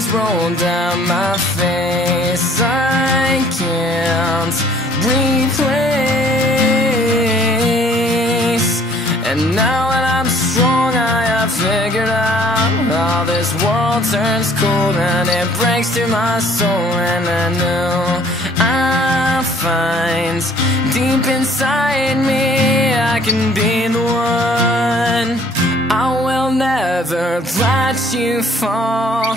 tears roll down my face. I can't replace. And now that I'm strong, I have figured out how this world turns cold and it breaks through my soul. And I know I'll find deep inside me I can be the one. I will never let you fall.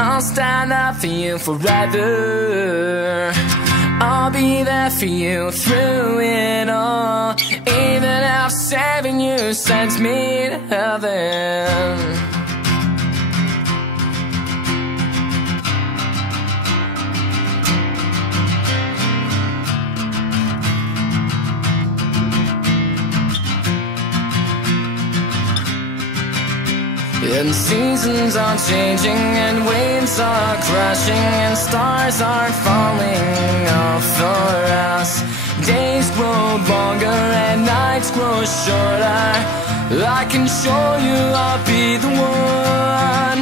I'll stand up for you forever. I'll be there for you through it all, even if saving you sends me to heaven. And seasons are changing, and waves are crashing, and stars are falling off for us. Days grow longer and nights grow shorter. I can show you I'll be the one.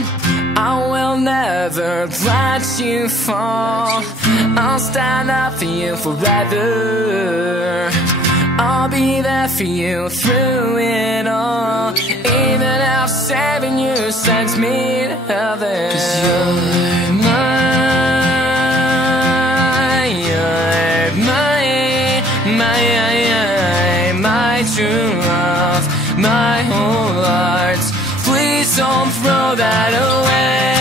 I will never let you fall. I'll stand up for you forever. I'll be there for you through it all, even if saving you sends me to heaven. 'Cause you're my true love, my whole heart. Please don't throw that away.